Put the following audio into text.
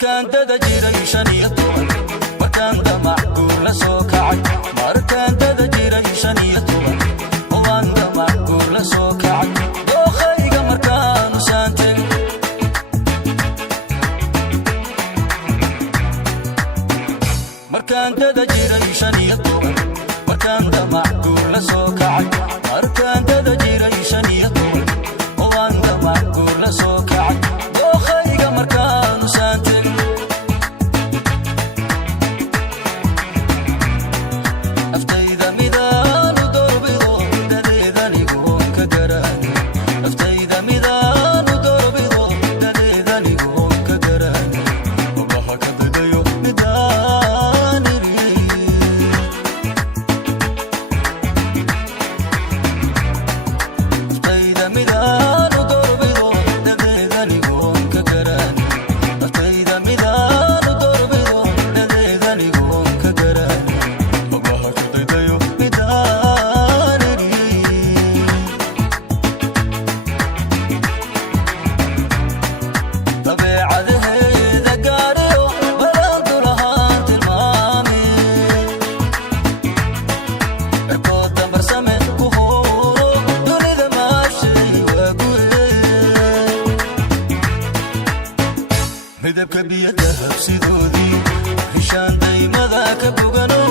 markaan dada jiray 15 markaan damac la soo kacay markaan dada jiray 15 waan damac la soo kacay dookhayga markaan u saantay markaan dada jiray 15 markaan damac la soo kacay markaan dada jiray 15 waan damac la soo kacay dookhayga markaan u saantay aftayda midaan u dorbido dadeedanigoon ka garaani aftayda midaan u dorbido dadeedanigoon ka garaani wabaha ka dadayo midaan aftayda midaan u dorbido dadeedanigoon ka garaani aftayda midaan u dorbido dadeedanigoon ka garaani wabaha ka dadayo midaan dabeecadaheeda gaadhiyo balantu lahaan tilmaami cirkood dambarsame ku hooro dunida maashay waa gure midabka biyada habsidoodii rishaan daymada ka bogano